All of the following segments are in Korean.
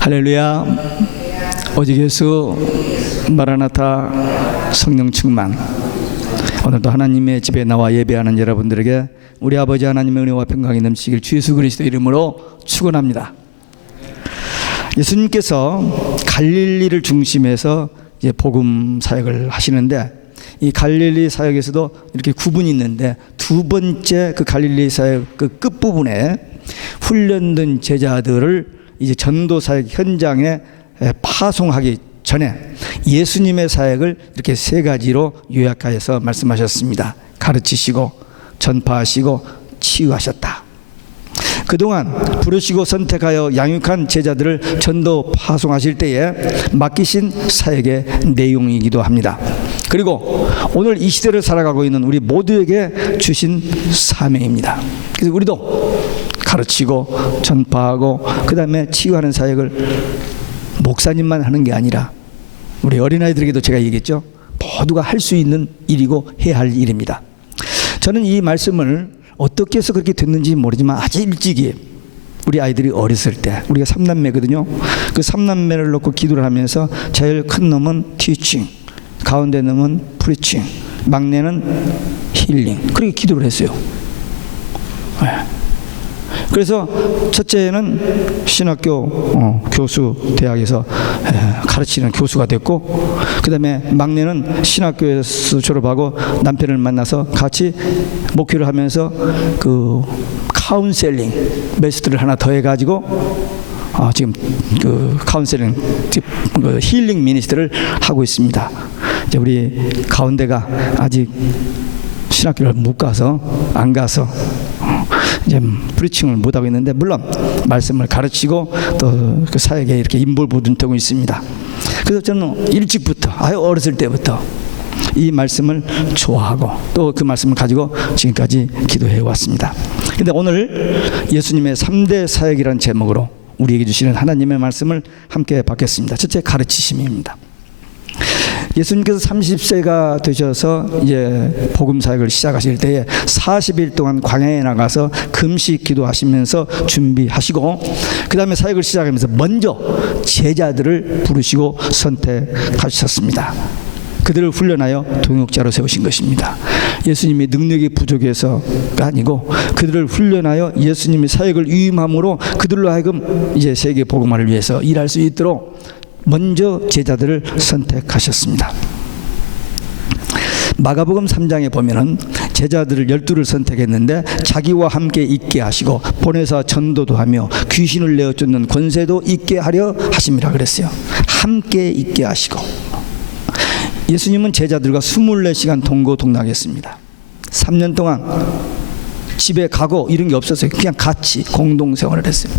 할렐루야. 오직 예수, 마라나타, 성령 충만. 오늘도 하나님의 집에 나와 예배하는 여러분들에게 우리 아버지 하나님의 은혜와 평강이 넘치길 주 예수 그리스도 이름으로 축원합니다. 예수님께서 갈릴리를 중심해서 이제 복음 사역을 하시는데, 이 갈릴리 사역에서도 이렇게 구분이 있는데, 두 번째 그 갈릴리 사역 그 끝부분에 훈련된 제자들을 이제 전도 사역 현장에 파송하기 전에 예수님의 사역을 이렇게 세 가지로 요약하여서 말씀하셨습니다. 가르치시고 전파하시고 치유하셨다. 그동안 부르시고 선택하여 양육한 제자들을 전도 파송하실 때에 맡기신 사역의 내용이기도 합니다. 그리고 오늘 이 시대를 살아가고 있는 우리 모두에게 주신 사명입니다. 그래서 우리도 가르치고 전파하고 그 다음에 치유하는 사역을 목사님만 하는 게 아니라 우리 어린아이들에게도 제가 얘기했죠. 모두가 할 수 있는 일이고 해야 할 일입니다. 저는 이 말씀을 어떻게 해서 그렇게 됐는지 모르지만 아주 일찍이 우리 아이들이 어렸을 때, 우리가 3남매거든요. 그 3남매를 놓고 기도를 하면서 제일 큰 놈은 티칭, 가운데 놈은 프리칭, 막내는 힐링, 그렇게 기도를 했어요. 네. 그래서 첫째는 신학교 교수 대학에서 가르치는 교수가 됐고, 그 다음에 막내는 신학교에서 졸업하고 남편을 만나서 같이 목회를 하면서 그 카운셀링 메소드를 하나 더 해가지고 지금 그 카운셀링 그 힐링 미니스트를 하고 있습니다. 이제 우리 가운데가 아직 신학교를 못 가서 안 가서 이제 프리칭을 못 하고 있는데, 물론 말씀을 가르치고 또 그 사역에 이렇게 인볼브된 되고 있습니다. 그래서 저는 일찍부터 어렸을 때부터 이 말씀을 좋아하고 또 그 말씀을 가지고 지금까지 기도해 왔습니다. 근데 오늘 예수님의 3대 사역이라는 제목으로 우리에게 주시는 하나님의 말씀을 함께 받겠습니다. 첫째, 가르치심입니다. 예수님께서 30세가 되셔서 이제 복음 사역을 시작하실 때에 40일 동안 광야에 나가서 금식 기도하시면서 준비하시고, 그 다음에 사역을 시작하면서 먼저 제자들을 부르시고 선택하셨습니다. 그들을 훈련하여 동역자로 세우신 것입니다. 예수님이 능력이 부족해서가 아니고 그들을 훈련하여 예수님의 사역을 위임함으로 그들로 하여금 이제 세계 복음화를 위해서 일할 수 있도록 먼저 제자들을 선택하셨습니다. 마가복음 3장에 보면은 제자들을 12를 선택했는데 자기와 함께 있게 하시고 보내사 전도도 하며 귀신을 내어 쫓는 권세도 있게 하려 하심이라 그랬어요. 함께 있게 하시고. 예수님은 제자들과 24시간 동고동락했습니다. 3년 동안 집에 가고 이런 게 없었어요. 그냥 같이 공동생활을 했어요.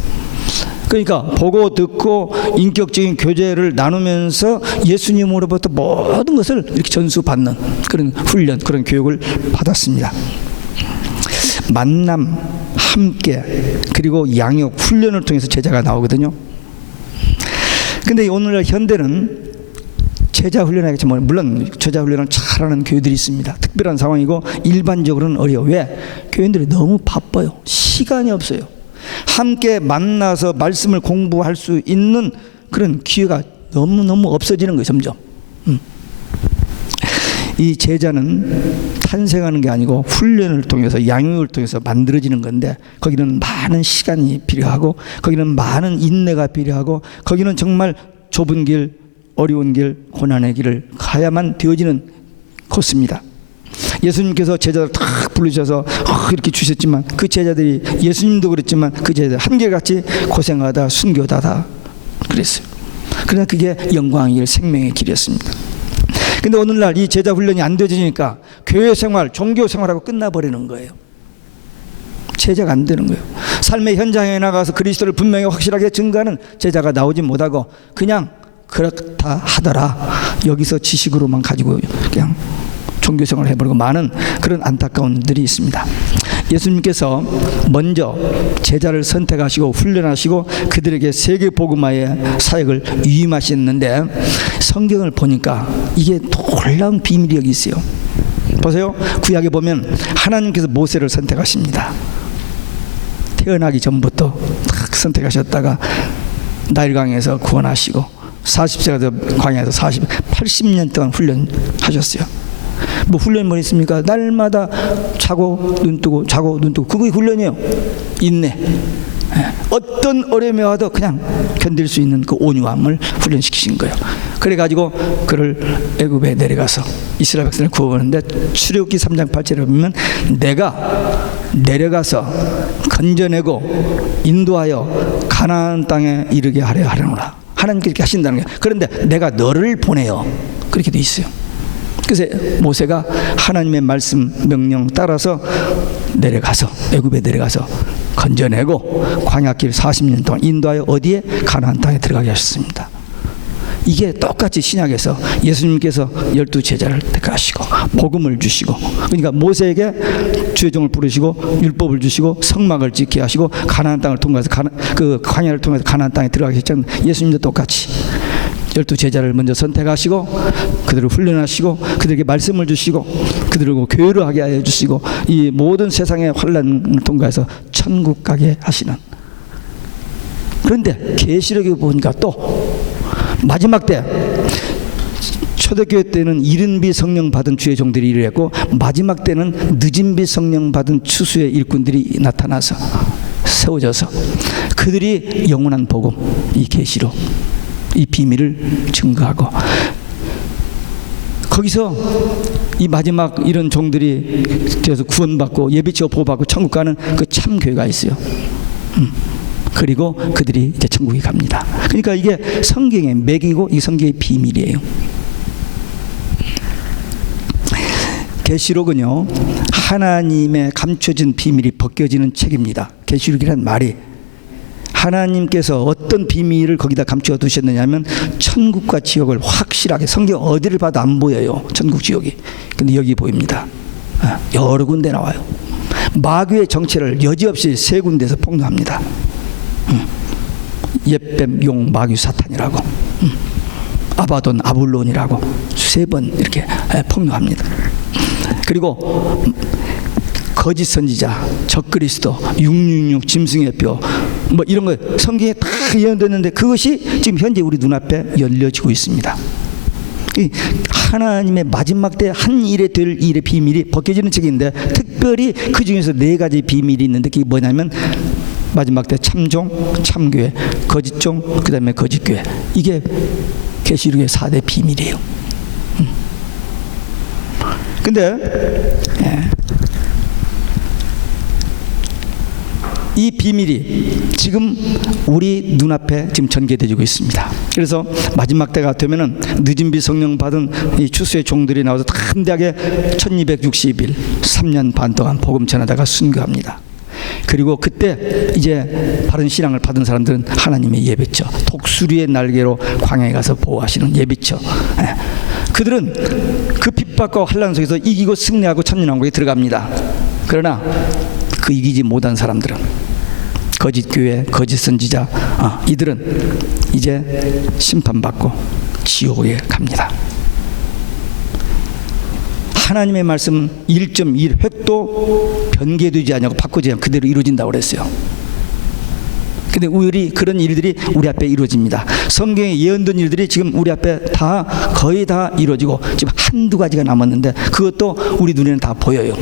그러니까 보고 듣고 인격적인 교제를 나누면서 예수님으로부터 모든 것을 이렇게 전수받는 그런 훈련, 그런 교육을 받았습니다. 만남, 함께, 그리고 양육, 훈련을 통해서 제자가 나오거든요. 근데 오늘날 현대는 제자 훈련하겠지만, 물론 제자 훈련을 잘하는 교회들이 있습니다. 특별한 상황이고 일반적으로는 어려워. 왜? 교인들이 너무 바빠요. 시간이 없어요. 함께 만나서 말씀을 공부할 수 있는 그런 기회가 너무너무 없어지는 거예요, 점점. 이 제자는 탄생하는 게 아니고 훈련을 통해서, 양육을 통해서 만들어지는 건데, 거기는 많은 시간이 필요하고 거기는 많은 인내가 필요하고 거기는 정말 좁은 길, 어려운 길, 고난의 길을 가야만 되어지는 곳입니다. 예수님께서 제자들 탁 부르셔서 이렇게 주셨지만, 그 제자들이, 예수님도 그랬지만 그 제자들 한결같이 고생하다 순교하다 그랬어요. 그러나 그게 영광의 길, 생명의 길이었습니다. 근데 오늘날 이 제자 훈련이 안 되어지니까 교회 생활, 종교 생활하고 끝나버리는 거예요. 제자가 안 되는 거예요. 삶의 현장에 나가서 그리스도를 분명히 확실하게 증거하는 제자가 나오지 못하고 그냥 그렇다 하더라, 여기서 지식으로만 가지고 그냥 종교생활을 해버리고 많은 그런 안타까운 일들이 있습니다. 예수님께서 먼저 제자를 선택하시고 훈련하시고 그들에게 세계 복음화의 사역을 위임하셨는데, 성경을 보니까 이게 놀라운 비밀이 여기 있어요. 보세요. 구약에 보면 하나님께서 모세를 선택하십니다. 태어나기 전부터 딱 선택하셨다가 나일강에서 구원하시고 40세가 돼 광야에서 80년 동안 훈련하셨어요. 뭐 훈련이 뭐 있습니까? 날마다 자고 눈 뜨고 자고 눈 뜨고, 그게 훈련이에요. 인내. 어떤 어려움이 와도 그냥 견딜 수 있는 그 온유함을 훈련시키신 거예요. 그래가지고 그를 애굽에 내려가서 이스라엘 백성을 구원하는데, 출애굽기 3장 8절에 보면 내가 내려가서 건져내고 인도하여 가나안 땅에 이르게 하려 하려노라. 하나님께 이렇게 하신다는 거예요. 그런데 내가 너를 보내요. 그렇게 돼 있어요. 그래서 모세가 하나님의 말씀 명령 따라서 내려가서 애굽에 내려가서 건져내고 광야길 40년 동안 인도하여 어디에? 가나안 땅에 들어가게 하셨습니다. 이게 똑같이 신약에서 예수님께서 12제자를 택하시고 복음을 주시고, 그러니까 모세에게 주의종을 부르시고 율법을 주시고 성막을 짓게 하시고 가나안 땅을 통과해서 그 광야를 통해서 가나안 땅에 들어가게 했잖아요. 예수님도 똑같이 12제자를 먼저 선택하시고 그들을 훈련하시고 그들에게 말씀을 주시고 그들을 교회를 하게 해주시고 이 모든 세상의 환난을 통과해서 천국 가게 하시는. 그런데 계시록에 보니까 또 마지막 때, 초대교회 때는 이른 비 성령 받은 주의 종들이 일했고, 마지막 때는 늦은 비 성령 받은 추수의 일꾼들이 나타나서 세워져서 그들이 영원한 복음, 이 계시록, 이 비밀을 증거하고, 거기서 이 마지막 이런 종들이 되어서 구원받고 예비치고 보호받고 천국 가는 그 참교회가 있어요. 그리고 그들이 이제 천국에 갑니다. 그러니까 이게 성경의 맥이고 이 성경의 비밀이에요. 계시록은요, 하나님의 감춰진 비밀이 벗겨지는 책입니다. 계시록이란 말이 하나님께서 어떤 비밀을 거기다 감춰 두셨느냐면 천국과 지옥을 확실하게, 성경 어디를 봐도 안 보여요, 천국 지옥이. 근데 여기 보입니다. 여러 군데 나와요. 마귀의 정체를 여지없이 세 군데에서 폭로합니다. 옛뱀, 용, 마귀, 사탄이라고, 아바돈, 아블론이라고 세 번 이렇게 폭로합니다. 그리고 거짓 선지자, 적그리스도, 666, 짐승의 뼈, 뭐 이런 거 성경에 다 예언됐는데 그것이 지금 현재 우리 눈앞에 열려지고 있습니다. 이 하나님의 마지막 때 한 일에 될 일의 비밀이 벗겨지는 책인데, 특별히 그 중에서 네 가지 비밀이 있는데 그게 뭐냐면 마지막 때 참종, 참교회, 거짓종, 그 다음에 거짓교회. 이게 계시록의 4대 비밀이에요. 근데 이 비밀이 지금 우리 눈앞에 지금 전개되고 있습니다. 그래서 마지막 때가 되면은 늦은 비 성령 받은 이 추수의 종들이 나와서 담대하게 1260일 3년 반 동안 복음 전하다가 순교합니다. 그리고 그때 이제 바른 신앙을 받은 사람들은 하나님의 예배처, 독수리의 날개로 광야에 가서 보호하시는 예배처, 그들은 그 핍박과 환난 속에서 이기고 승리하고 천년왕국에 들어갑니다. 그러나 그 이기지 못한 사람들은, 거짓 교회, 거짓 선지자, 이들은 이제 심판받고 지옥에 갑니다. 하나님의 말씀 1.1획도 변개되지 않냐고, 바꾸지 않고 그대로 이루어진다고 그랬어요. 근데 그런 일들이 우리 앞에 이루어집니다. 성경에 예언된 일들이 지금 우리 앞에 다 거의 다 이루어지고 지금 한두 가지가 남았는데 그것도 우리 눈에는 다 보여요.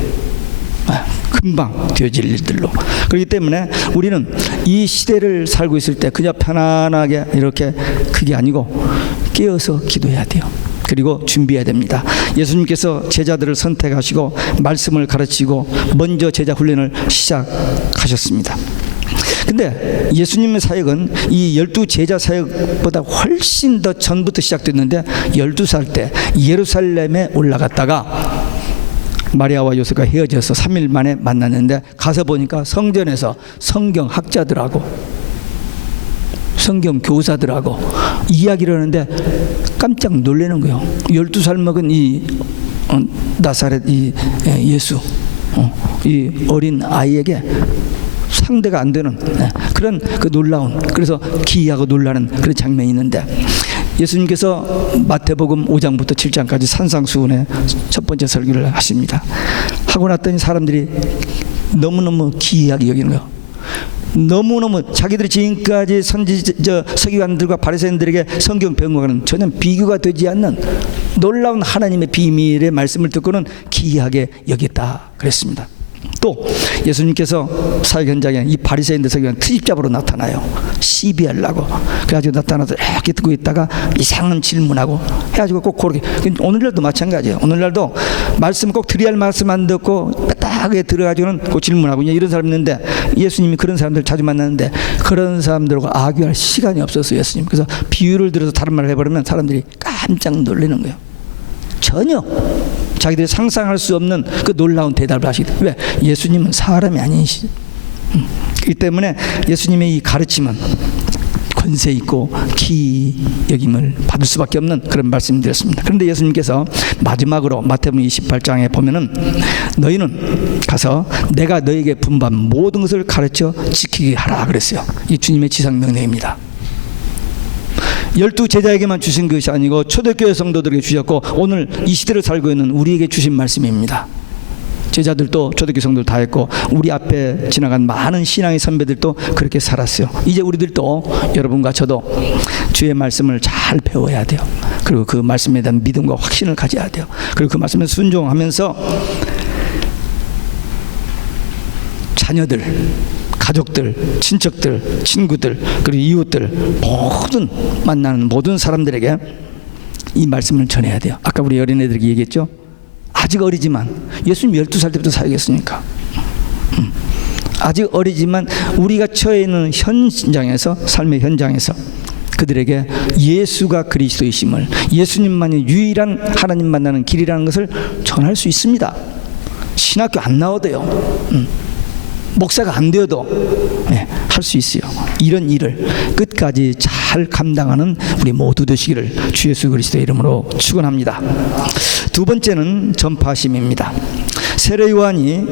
금방 되어질 일들로. 그렇기 때문에 우리는 이 시대를 살고 있을 때 그냥 편안하게 이렇게, 그게 아니고 깨어서 기도해야 돼요. 그리고 준비해야 됩니다. 예수님께서 제자들을 선택하시고 말씀을 가르치고 먼저 제자 훈련을 시작하셨습니다. 근데 예수님의 사역은 이 12제자 사역보다 훨씬 더 전부터 시작됐는데, 12살 때 예루살렘에 올라갔다가 마리아와 요셉과 헤어져서 3일 만에 만났는데, 가서 보니까 성전에서 성경학자들하고 성경 교사들하고 이야기를 하는데 깜짝 놀라는 거예요. 12살 먹은 이 나사렛 이 예수, 이 어린 아이에게 상대가 안 되는 그런 그 놀라운, 그래서 기이하고 놀라는 그런 장면이 있는데, 예수님께서 마태복음 5장부터 7장까지 산상수훈의 첫 번째 설교를 하십니다. 하고 났더니 사람들이 너무너무 기이하게 여기는 거예요. 너무너무 자기들이 지금까지 서기관들과 바리새인들에게 성경 배운과는 전혀 비교가 되지 않는 놀라운 하나님의 비밀의 말씀을 듣고는 기이하게 여겼다 그랬습니다. 또 예수님께서 사역 현장에 이 바리새인들 서기관 트집잡으러 나타나요. 시비하려고. 그래가지고 나타나서 이렇게 듣고 있다가 이상한 질문하고 해가지고 꼭 그렇게. 오늘날도 마찬가지예요. 오늘날도 말씀 꼭 드려야 할 말씀 안 듣고 빼딱하게 들어가지고는 꼭 질문하고 이런 사람이 있는데, 예수님이 그런 사람들 자주 만나는데 그런 사람들하고 악유할 시간이 없었어요, 예수님. 그래서 비유를 들어서 다른 말을 해버리면 사람들이 깜짝 놀라는 거예요. 전혀 자기들이 상상할 수 없는 그 놀라운 대답을 하시거든요. 왜? 예수님은 사람이 아니시죠. 그렇기 때문에 예수님의 이 가르침은 권세 있고 기이 여김을 받을 수밖에 없는 그런 말씀드렸습니다. 그런데 예수님께서 마지막으로 마태복음 28장에 보면은 너희는 가서 내가 너에게 분반 모든 것을 가르쳐 지키게 하라 그랬어요. 이 주님의 지상명령입니다. 12 제자에게만 주신 것이 아니고 초대교회 성도들에게 주셨고 오늘 이 시대를 살고 있는 우리에게 주신 말씀입니다. 제자들도 초대교회 성도들 다 했고 우리 앞에 지나간 많은 신앙의 선배들도 그렇게 살았어요. 이제 우리들도 여러분과 저도 주의 말씀을 잘 배워야 돼요. 그리고 그 말씀에 대한 믿음과 확신을 가져야 돼요. 그리고 그 말씀에 순종하면서 자녀들, 가족들, 친척들, 친구들, 그리고 이웃들 모든 만나는 모든 사람들에게 이 말씀을 전해야 돼요. 아까 우리 어린애들에게 얘기했죠. 아직 어리지만 예수님 12살 때부터 사역했으니까 아직 어리지만 우리가 처해 있는 현장에서, 삶의 현장에서 그들에게 예수가 그리스도이심을, 예수님만이 유일한 하나님 만나는 길이라는 것을 전할 수 있습니다. 신학교 안 나와도요. 목사가 안 되어도 할 수 있어요. 이런 일을 끝까지 잘 감당하는 우리 모두 되시기를 주 예수 그리스도의 이름으로 축원합니다. 두 번째는 전파심입니다. 세례 요한이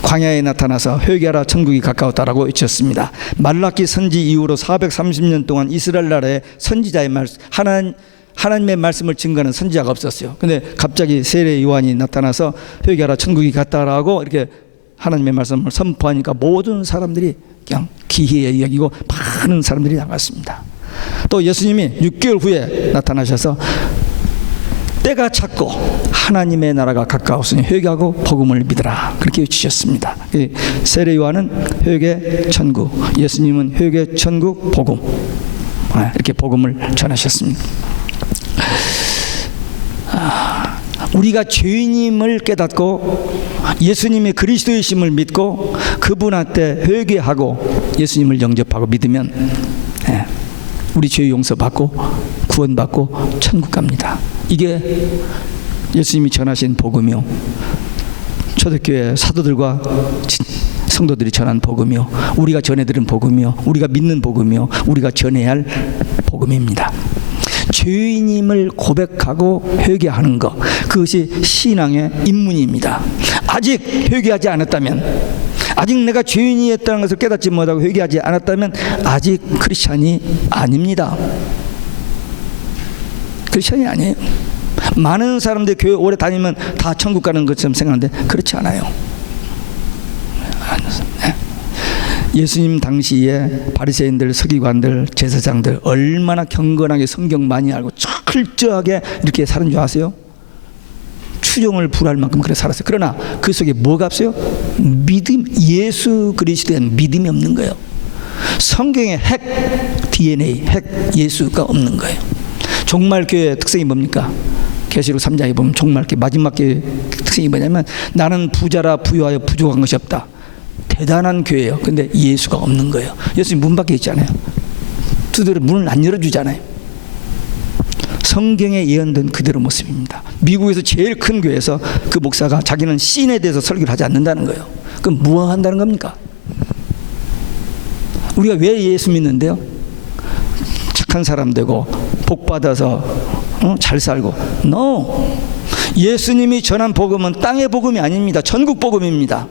광야에 나타나서 회개하라 천국이 가까웠다라고 외쳤습니다. 말라기 선지 이후로 430년 동안 이스라엘 나라에 선지자의 말씀, 하나님의 말씀을 증거하는 선지자가 없었어요. 근데 갑자기 세례 요한이 나타나서 회개하라 천국이 갔다라고 이렇게 하나님의 말씀을 선포하니까 모든 사람들이 그냥 기이하게 여기고 많은 사람들이 나갔습니다. 또 예수님이 6개월 후에 나타나셔서 때가 찼고 하나님의 나라가 가까웠으니 회개하고 복음을 믿으라 그렇게 외치셨습니다. 세례 요한은 회개 천국, 예수님은 회개 천국 복음, 이렇게 복음을 전하셨습니다. 우리가 죄인임을 깨닫고 예수님의 그리스도이심을 믿고 그분한테 회개하고 예수님을 영접하고 믿으면 우리 죄 용서받고 구원받고 천국 갑니다. 이게 예수님이 전하신 복음이요, 초대교회 사도들과 성도들이 전한 복음이요, 우리가 전해드린 복음이요, 우리가 믿는 복음이요, 우리가 전해야 할 복음입니다. 죄인임을 고백하고 회개하는 것, 그것이 신앙의 입문입니다. 아직 회개하지 않았다면, 아직 내가 죄인이었다는 것을 깨닫지 못하고 회개하지 않았다면 아직 크리스찬이 아닙니다. 크리스찬이 아니에요. 많은 사람들이 교회 오래 다니면 다 천국 가는 것처럼 생각하는데 그렇지 않아요. 예수님 당시에 바리새인들, 서기관들, 제사장들 얼마나 경건하게 성경 많이 알고 철저하게 이렇게 사는 줄 아세요? 추종을 불할 만큼 그렇게 살았어요. 그러나 그 속에 뭐가 없어요? 믿음, 예수 그리스도에 대한 믿음이 없는 거예요. 성경의 핵 DNA, 핵 예수가 없는 거예요. 종말교회의 특성이 뭡니까? 계시록 3장에 보면 종말교회 마지막 교회 특성이 뭐냐면 나는 부자라 부유하여 부족한 것이 없다. 대단한 교회예요. 근데 예수가 없는 거예요. 예수님 문 밖에 있잖아요. 두드려 문을 안 열어주잖아요. 성경에 예언된 그대로 모습입니다. 미국에서 제일 큰 교회에서 그 목사가 자기는 신에 대해서 설교를 하지 않는다는 거예요. 그럼 뭐 한다는 겁니까? 우리가 왜 예수 믿는데요? 착한 사람 되고 복 받아서 잘 살고. No. 예수님이 전한 복음은 땅의 복음이 아닙니다. 천국 복음입니다.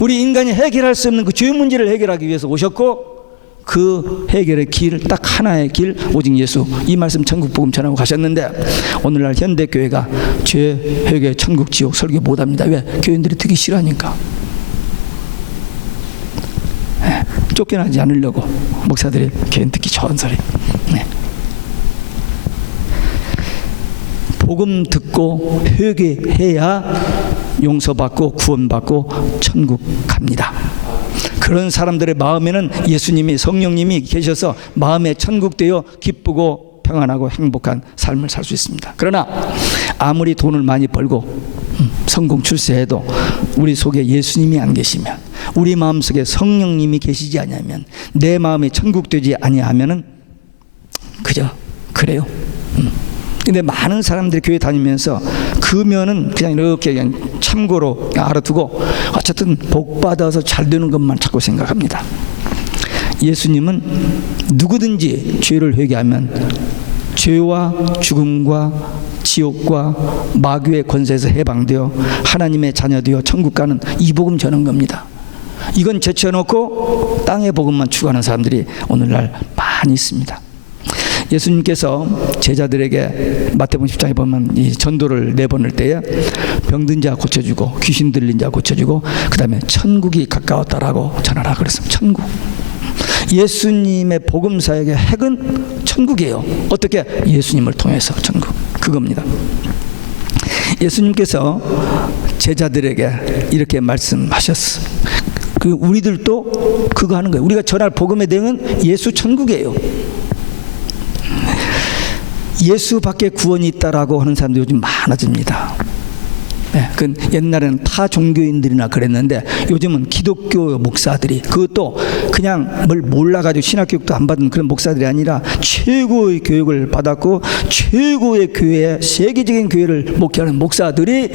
우리 인간이 해결할 수 없는 그 죄 문제를 해결하기 위해서 오셨고, 그 해결의 길, 딱 하나의 길, 오직 예수. 이 말씀 천국 복음 전하고 가셨는데 오늘날 현대 교회가 죄, 회개, 천국, 지옥 설교 못합니다. 왜? 교인들이 듣기 싫어하니까. 쫓겨나지 않으려고 목사들이 괜히 듣기 좋은 소리. 네. 복음 듣고 회개해야 용서받고 구원받고 천국 갑니다. 그런 사람들의 마음에는 예수님이, 성령님이 계셔서 마음에 천국되어 기쁘고 평안하고 행복한 삶을 살 수 있습니다. 그러나 아무리 돈을 많이 벌고 성공 출세해도 우리 속에 예수님이 안 계시면, 우리 마음속에 성령님이 계시지 않으면, 내 마음에 천국되지 아니하면은 그저 그래요. 근데 많은 사람들이 교회 다니면서 금연은 그냥 이렇게 그냥 참고로 그냥 알아두고 어쨌든 복 받아서 잘 되는 것만 자꾸 생각합니다. 예수님은 누구든지 죄를 회개하면 죄와 죽음과 지옥과 마귀의 권세에서 해방되어 하나님의 자녀되어 천국 가는 이 복음 전한 겁니다. 이건 제쳐놓고 땅의 복음만 추구하는 사람들이 오늘날 많이 있습니다. 예수님께서 제자들에게 마태복음 10장에 보면 이 전도를 내보낼 때에 병든 자 고쳐주고 귀신 들린 자 고쳐주고 그 다음에 천국이 가까웠다라고 전하라 그랬습니다. 천국. 예수님의 복음 사역의 핵은 천국이에요. 어떻게? 예수님을 통해서 천국. 그겁니다. 예수님께서 제자들에게 이렇게 말씀하셨어. 그 우리들도 그거 하는 거예요. 우리가 전할 복음의 내용은 예수 천국이에요. 예수밖에 구원이 있다라고 하는 사람들이 요즘 많아집니다. 네, 그 옛날에는 타 종교인들이나 그랬는데 요즘은 기독교 목사들이, 그것도 그냥 뭘 몰라가지고 신학교육도 안 받은 그런 목사들이 아니라 최고의 교육을 받았고 최고의 교회, 세계적인 교회를 목회하는 목사들이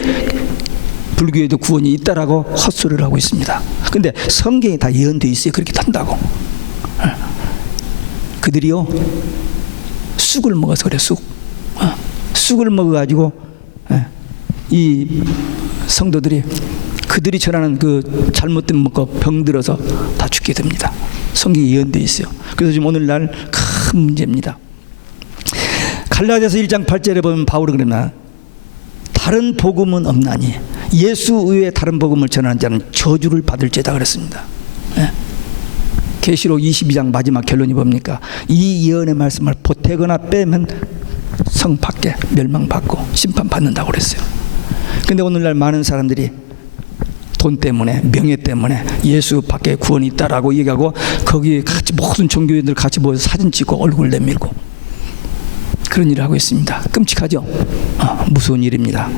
불교에도 구원이 있다라고 헛소리를 하고 있습니다. 근데 성경에 다 예언되어 있어요. 그렇게 한다고. 그들이요 쑥을 먹어서 그래. 쑥을 먹어가지고 이 성도들이 그들이 전하는 그 잘못된 먹고 병들어서 다 죽게 됩니다. 성경에 예언되어 있어요. 그래서 지금 오늘날 큰 문제입니다. 갈라디아서 1장 8절에 보면 바울은 그러나 다른 복음은 없나니 예수 외에 다른 복음을 전하는 자는 저주를 받을지다 그랬습니다. 계시록 22장 마지막 결론이 뭡니까? 이 예언의 말씀을 보태거나 빼면 성 밖에 멸망받고 심판받는다고 그랬어요. 근데 오늘날 많은 사람들이 돈 때문에, 명예 때문에 예수 밖에 구원이 있다라고 얘기하고 거기 같이 모든 종교인들 같이 모여서 사진 찍고 얼굴 내밀고 그런 일을 하고 있습니다. 끔찍하죠? 무서운 일입니다.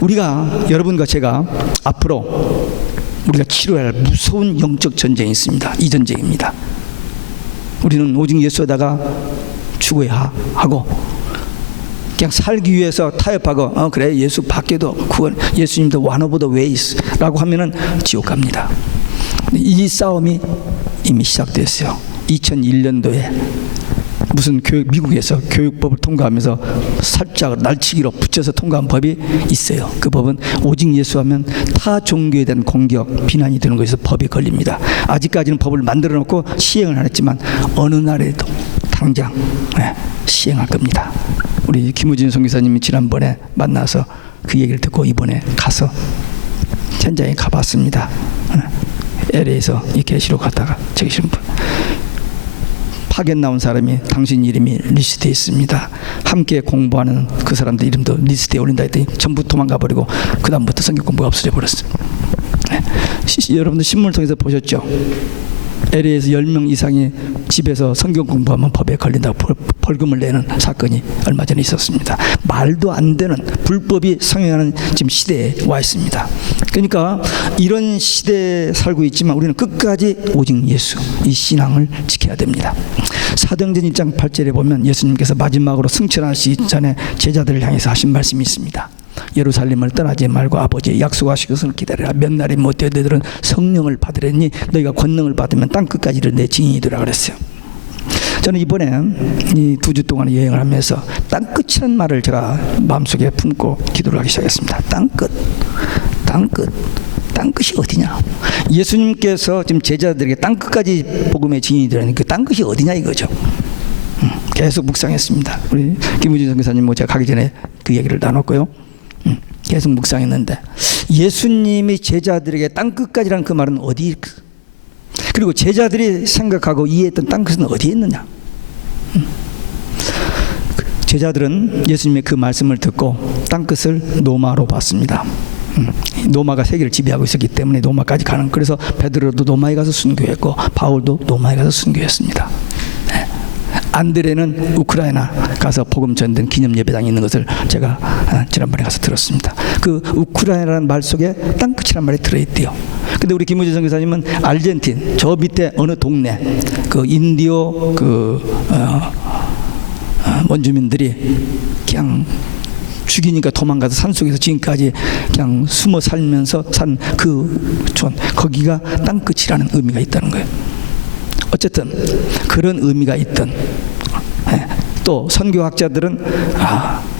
우리가, 여러분과 제가 앞으로 우리가 치료해야 할 무서운 영적 전쟁이 있습니다. 이 전쟁입니다. 우리는 오직 예수에다가 죽어야 하고 그냥 살기 위해서 타협하고 그래 예수 밖에도 구원, 예수님도 one of the ways 라고 하면은 지옥 갑니다. 이 싸움이 이미 시작됐어요. 2001년도에 무슨 미국에서 교육법을 통과하면서 살짝 날치기로 붙여서 통과한 법이 있어요. 그 법은 오직 예수하면 타 종교에 대한 공격, 비난이 되는 것에서 법이 걸립니다. 아직까지는 법을 만들어 놓고 시행을 안 했지만 어느 날에도 당장 시행할 겁니다. 우리 김우진 선교사님이 지난번에 만나서 그 얘기를 듣고 이번에 가서 현장에 가봤습니다. LA에서 이 계시로 갔다가 저기 계신 분 파견 나온 사람이 당신 이름이 리스트에 있습니다. 함께 공부하는 그 사람들 이름도 리스트에 올린다 했더니 전부 도망가 버리고 그 다음부터 성경 공부가 없어져 버렸어요. 여러분들 신문을 통해서 보셨죠? LA에서 10명 이상이 집에서 성경 공부하면 법에 걸린다고 벌금을 내는 사건이 얼마 전에 있었습니다. 말도 안 되는 불법이 성행하는 지금 시대에 와 있습니다. 그러니까 이런 시대에 살고 있지만 우리는 끝까지 오직 예수, 이 신앙을 지켜야 됩니다. 사도행전 1장 8절에 보면 예수님께서 마지막으로 승천하시기 전에 제자들을 향해서 하신 말씀이 있습니다. 예루살렘을 떠나지 말고 아버지의 약속하신 것을 기다리라. 몇 날이 못되어 너희들은 성령을 받으려니 너희가 권능을 받으면 땅끝까지 이르러 내 증인이 되라 그랬어요. 저는 이번에 이 2주 동안 여행을 하면서 땅끝이라는 말을 제가 마음속에 품고 기도를 하기 시작했습니다. 땅끝, 땅끝, 땅끝이 어디냐? 예수님께서 지금 제자들에게 땅끝까지 복음의 증인이 되라니 그 땅끝이 어디냐 이거죠. 계속 묵상했습니다. 우리 김우진 선교사님 제가 가기 전에 그 얘기를 나눴고요. 계속 묵상했는데 예수님이 제자들에게 땅끝까지라는 그 말은 어디? 그리고 제자들이 생각하고 이해했던 땅끝은 어디에 있느냐? 제자들은 예수님의 그 말씀을 듣고 땅끝을 노마로 봤습니다. 노마가 세계를 지배하고 있었기 때문에 노마까지 가는. 그래서 베드로도 노마에 가서 순교했고 바울도 노마에 가서 순교했습니다. 안드레는 우크라이나 가서 복음 전된 기념 예배당이 있는 것을 제가 지난번에 가서 들었습니다. 그 우크라이나라는 말 속에 땅끝이라는 말이 들어있대요. 근데 우리 김우재 선교사님은 아르헨틴 저 밑에 어느 동네 그 인디오 원주민들이 그냥 죽이니까 도망가서 산속에서 지금까지 그냥 숨어 살면서 산 그 촌, 거기가 땅끝이라는 의미가 있다는 거예요. 어쨌든 그런 의미가 있던, 또 선교학자들은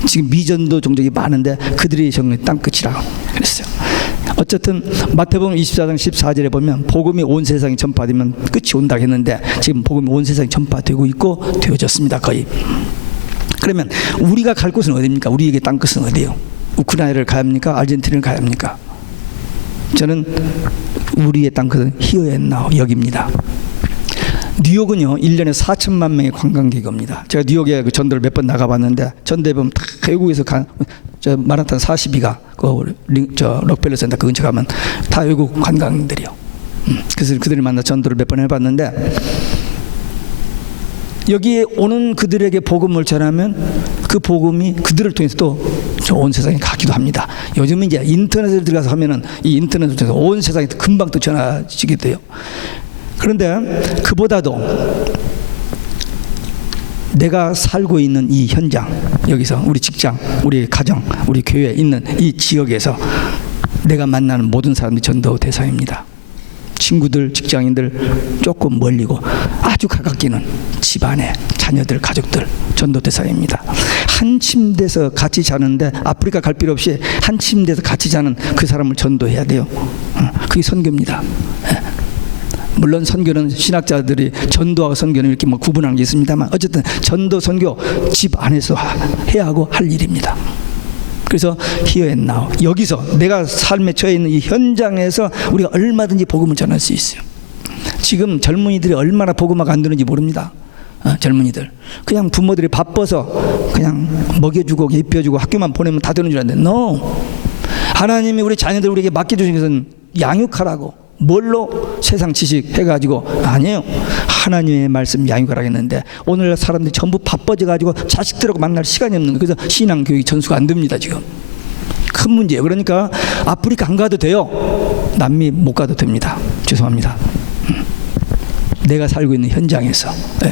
지금 미전도 종족이 많은데 그들이 정말 땅끝이라고 그랬어요. 어쨌든 마태복음 24장 14절에 보면 복음이 온 세상에 전파되면 끝이 온다고 했는데 지금 복음이 온 세상에 전파되고 있고 되어졌습니다. 거의. 그러면 우리가 갈 곳은 어디입니까? 우리에게 땅끝은 어디예요? 우크라이나를 가야 합니까? 아르헨티나를 가야 합니까? 저는 우리의 땅끝은 히어앤나우 여기입니다. 뉴욕은요 1년에 4천만 명의 관광객이 옵니다. 제가 뉴욕에 그 전도를 몇 번 나가봤는데 전도에 보면 다 외국에서 저 마라탄 42가 저 록펠러 센터 그 근처 가면 다 외국 관광객들이요. 그래서 그들을 만나 전도를 몇 번 해봤는데 여기에 오는 그들에게 복음을 전하면 그 복음이 그들을 통해서 또 온 세상에 가기도 합니다. 요즘은 이제 인터넷에 들어가서 하면은 이 인터넷을 통해서 온 세상에 금방 또 전하지게 돼요. 그런데 그보다도 내가 살고 있는 이 현장, 여기서 우리 직장, 우리 가정, 우리 교회에 있는 이 지역에서 내가 만나는 모든 사람들이 전도 대상입니다. 친구들, 직장인들 조금 멀리고 아주 가깝게는 집안에 자녀들, 가족들 전도 대상입니다. 한 침대에서 같이 자는데 아프리카 갈 필요 없이 한 침대에서 같이 자는 그 사람을 전도해야 돼요. 그게 선교입니다. 물론 선교는 신학자들이 전도하고 선교는 이렇게 뭐 구분하는 게 있습니다만 어쨌든 전도, 선교 집 안에서 해야 하고 할 일입니다. 그래서 here and now 여기서 내가 삶에 처해 있는 이 현장에서 우리가 얼마든지 복음을 전할 수 있어요. 지금 젊은이들이 얼마나 복음화가 안 되는지 모릅니다. 젊은이들 그냥 부모들이 바빠서 그냥 먹여주고 입혀주고 학교만 보내면 다 되는 줄 알았는데 no. 하나님이 우리 자녀들 우리에게 맡겨주신 것은 양육하라고 뭘로 세상 지식 해가지고 아니에요. 하나님의 말씀 양육하라고 했는데 오늘날 사람들이 전부 바빠져가지고 자식들하고 만날 시간이 없는 거예요. 그래서 신앙교육이 전수가 안 됩니다. 지금 큰 문제예요. 그러니까 아프리카 안 가도 돼요. 남미 못 가도 됩니다. 죄송합니다. 내가 살고 있는 현장에서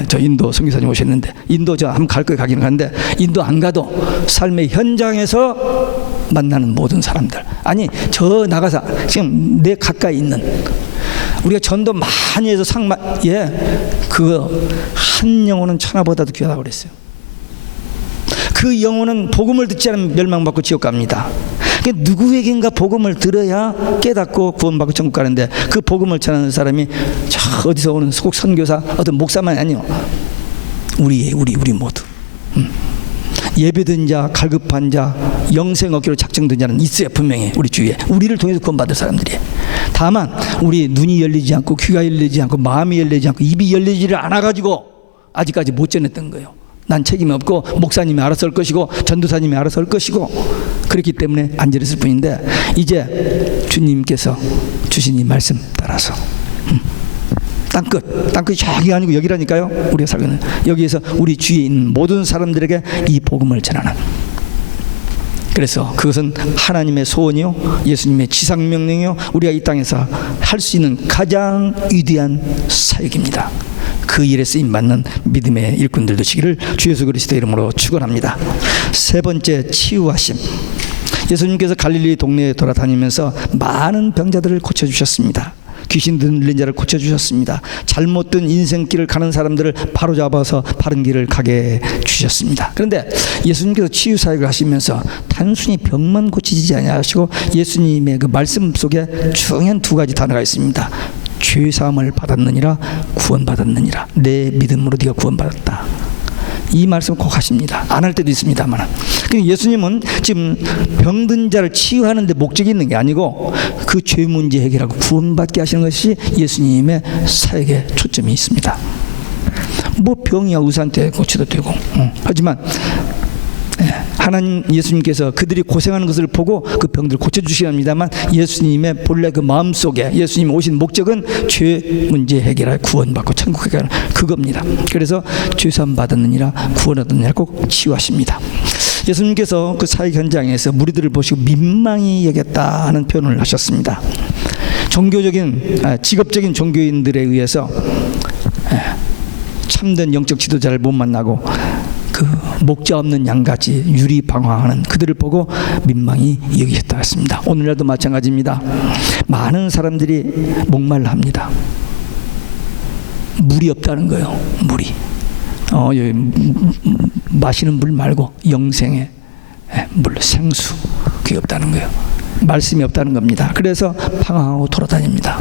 저 인도 선교사님 오셨는데 인도 저 한번 갈 거예요. 가기는 가는데 인도 안 가도 삶의 현장에서 만나는 모든 사람들 아니 저 나가서 지금 내 가까이 있는 우리가 전도 많이 해서 그거 한 영혼은 천하보다도 귀하다고 그랬어요. 그 영혼은 복음을 듣지 않으면 멸망받고 지옥 갑니다. 그러니까 누구에겐가 복음을 들어야 깨닫고 구원받고 천국 가는데 그 복음을 전하는 사람이 저 어디서 오는 꼭 선교사 어떤 목사만 아니요. 우리 모두 예배든 자, 갈급한 자, 영생 얻기로 작정된 자는 있어야 분명히 우리 주위에 우리를 통해서 구원받을 사람들이. 다만 우리 눈이 열리지 않고 귀가 열리지 않고 마음이 열리지 않고 입이 열리지를 않아가지고 아직까지 못 전했던 거예요. 난 책임이 없고 목사님이 알아서 할 것이고 전도사님이 알아서 할 것이고 그렇기 때문에 안 전했을 뿐인데 이제 주님께서 주신 이 말씀 따라서 땅끝이 저기 아니고 여기라니까요. 우리가 살고 있는 여기에서 우리 주위에 있는 모든 사람들에게 이 복음을 전하는. 그래서 그것은 하나님의 소원이요 예수님의 지상명령이요 우리가 이 땅에서 할 수 있는 가장 위대한 사역입니다. 그 일에 쓰임받는 믿음의 일꾼들 되시기를 주 예수 그리스도의 이름으로 축원합니다. 세 번째, 치유하심. 예수님께서 갈릴리 동네에 돌아다니면서 많은 병자들을 고쳐주셨습니다. 귀신 들린 자를 고쳐주셨습니다. 잘못된 인생길을 가는 사람들을 바로잡아서 바른 길을 가게 주셨습니다. 그런데 예수님께서 치유사역을 하시면서 단순히 병만 고치지 아니하시고 예수님의 그 말씀 속에 중요한 두 가지 단어가 있습니다. 죄사함을 받았느니라, 구원받았느니라. 내 믿음으로 네가 구원받았다. 이 말씀을 꼭 하십니다. 안 할 때도 있습니다만. 예수님은 지금 병든 자를 치유하는 데 목적이 있는 게 아니고 그 죄 문제 해결하고 구원받게 하시는 것이 예수님의 사역에 초점이 있습니다. 뭐 병이야 의사한테 고쳐도 되고. 하지만 하나님 예수님께서 그들이 고생하는 것을 보고 그 병들을 고쳐주시긴 합니다만 예수님의 본래 그 마음속에 예수님 오신 목적은 죄 문제 해결할 구원받고 천국 해결 그겁니다. 그래서 죄사함 받았느니라 구원 얻느니라 꼭 치유하십니다. 예수님께서 그 사역 현장에서 무리들을 보시고 민망히 여겼다 하는 표현을 하셨습니다. 종교적인 직업적인 종교인들에 의해서 참된 영적 지도자를 못 만나고 그 목자 없는 양같이 유리방황하는 그들을 보고 민망히 여기셨다 했습니다. 오늘날도 마찬가지입니다. 많은 사람들이 목말라 합니다. 물이 없다는 거예요. 물이. 마시는 물 말고 영생의 물, 생수 그게 없다는 거예요. 말씀이 없다는 겁니다. 그래서 방황하고 돌아다닙니다.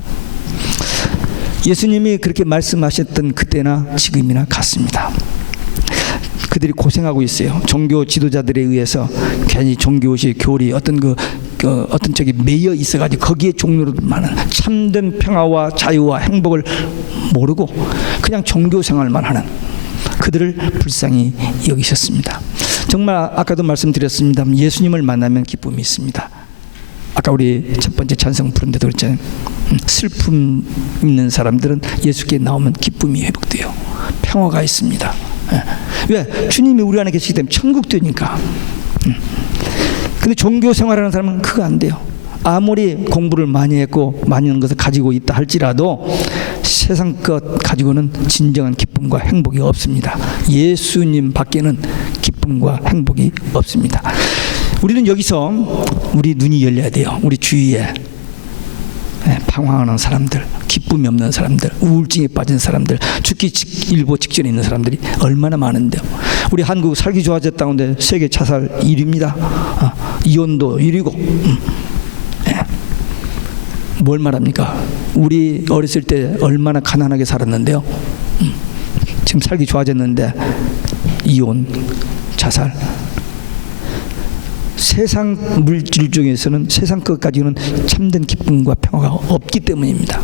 예수님이 그렇게 말씀하셨던 그때나 지금이나 같습니다. 그들이 고생하고 있어요. 종교 지도자들에 의해서 괜히 종교의식, 교리 어떤 어떤 쪽이 매여 있어가지고 거기에 종류로 많은 참된 평화와 자유와 행복을 모르고 그냥 종교 생활만 하는 그들을 불쌍히 여기셨습니다. 정말 아까도 말씀드렸습니다. 예수님을 만나면 기쁨이 있습니다. 아까 우리 첫 번째 찬송 부른데도 그랬잖아요. 슬픔 있는 사람들은 예수께 나오면 기쁨이 회복돼요. 평화가 있습니다. 왜? 주님이 우리 안에 계시기 때문에 천국 되니까. 근데 종교 생활하는 사람은 그거 안 돼요. 아무리 공부를 많이 했고 많은 것을 가지고 있다 할지라도 세상 것 가지고는 진정한 기쁨과 행복이 없습니다. 예수님 밖에는 기쁨과 행복이 없습니다. 우리는 여기서 우리 눈이 열려야 돼요. 우리 주위에 방황하는 사람들, 기쁨이 없는 사람들, 우울증에 빠진 사람들, 죽기 일보 직전에 있는 사람들이 얼마나 많은데요. 우리 한국 살기 좋아졌다는데 세계 자살 1위입니다. 이혼도 1위고. 뭘 말합니까? 우리 어렸을 때 얼마나 가난하게 살았는데요. 지금 살기 좋아졌는데 이혼, 자살. 세상 물질 중에서는 세상 것까지는 참된 기쁨과 평화가 없기 때문입니다.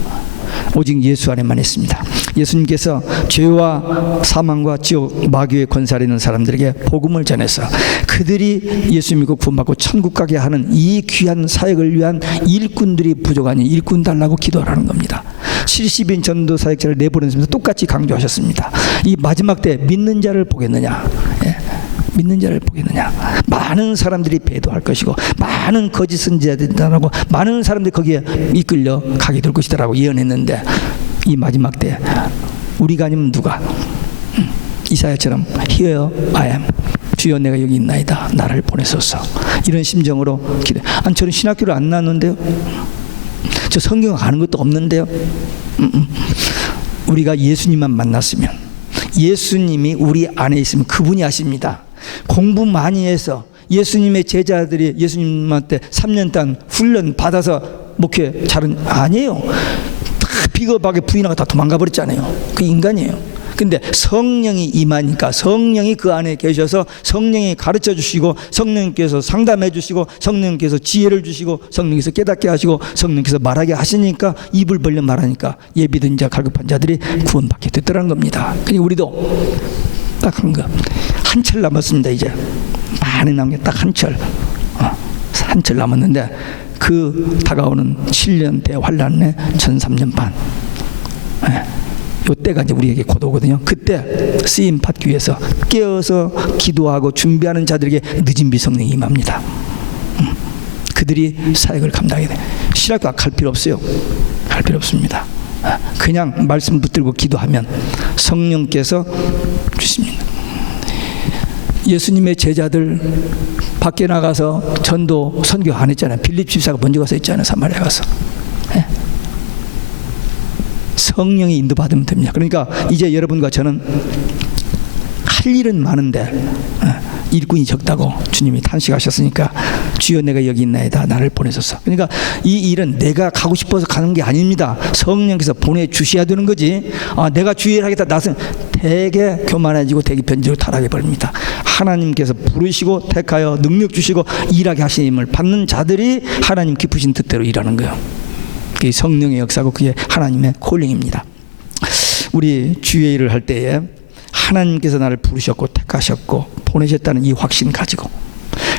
오직 예수 안에만 있습니다. 예수님께서 죄와 사망과 지옥 마귀의 권세에 있는 사람들에게 복음을 전해서 그들이 예수 믿고 구원받고 천국 가게 하는 이 귀한 사역을 위한 일꾼들이 부족하니 일꾼 달라고 기도하라는 겁니다. 70인 전도 사역자를 내보내면서 똑같이 강조하셨습니다. 이 마지막 때 믿는 자를 보겠느냐. 믿는 자를 보겠느냐. 많은 사람들이 배도할 것이고 많은 거짓 선지자들이 나타나고 많은 사람들이 거기에 이끌려 가게 될 것이다라고 예언했는데 이 마지막 때 우리가 아니면 누가? 이사야처럼 Here I am. 주여 내가 여기 있나이다. 나를 보내소서. 이런 심정으로 기도해. 아니 저는 신학교를 안 나왔는데요. 저 성경 아는 것도 없는데요. 우리가 예수님만 만났으면 예수님이 우리 안에 있으면 그분이 아십니다. 공부 많이 해서 예수님의 제자들이 예수님한테 3년 동안 훈련 받아서 목회 잘은 아니에요. 다 비겁하게 부인하고 다 도망가 버렸잖아요. 그 인간이에요. 근데 성령이 임하니까 성령이 그 안에 계셔서 성령이 가르쳐 주시고 성령님께서 상담해 주시고 성령님께서 지혜를 주시고 성령님께서 깨닫게 하시고 성령님께서 말하게 하시니까 입을 벌려 말하니까 예비된 자 갈급한 자들이 구원받게 됐더라는 겁니다. 그러니까 우리도 딱 한 철 남았습니다. 이제 많이 남은 게 딱 한 철 남았는데 그 다가오는 7년 대환란의 1003년 반 이때가 이제 우리에게 곧 오거든요. 그때 쓰임 받기 위해서 깨어서 기도하고 준비하는 자들에게 늦은 비성령이 임합니다. 그들이 사역을 감당해야 돼. 신학교 갈 필요 없어요. 갈 필요 없습니다. 그냥 말씀 붙들고 기도하면 성령께서 주십니다. 예수님의 제자들 밖에 나가서 전도 선교 안 했잖아요. 빌립 집사가 먼저 가서 했잖아요. 사마리아 가서. 성령이 인도받으면 됩니다. 그러니까 이제 여러분과 저는 할 일은 많은데 일꾼이 적다고 주님이 탄식하셨으니까 주여 내가 여기 있나이다 나를 보내소서. 그러니까 이 일은 내가 가고 싶어서 가는 게 아닙니다. 성령께서 보내주셔야 되는 거지. 내가 주일 하겠다 나서는 되게 교만해지고 되게 변질로 타락해 버립니다. 하나님께서 부르시고 택하여 능력 주시고 일하게 하심을 받는 자들이 하나님 깊으신 뜻대로 일하는 거예요. 그게 성령의 역사고 그게 하나님의 콜링입니다. 우리 주의 일을 할 때에 하나님께서 나를 부르셨고 택하셨고 보내셨다는 이 확신 가지고,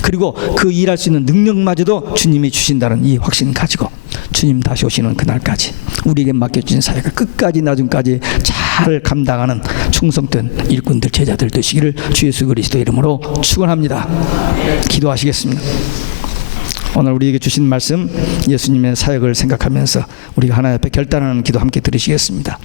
그리고 그 일할 수 있는 능력마저도 주님이 주신다는 이 확신 가지고 주님 다시 오시는 그날까지 우리에게 맡겨주신 사역을 끝까지 나중까지 잘 감당하는 충성된 일꾼들 제자들 되시기를 주 예수 그리스도 이름으로 축원합니다. 기도하시겠습니다. 오늘 우리에게 주신 말씀 예수님의 사역을 생각하면서 우리가 하나님 앞에 결단하는 기도 함께 드리시겠습니다.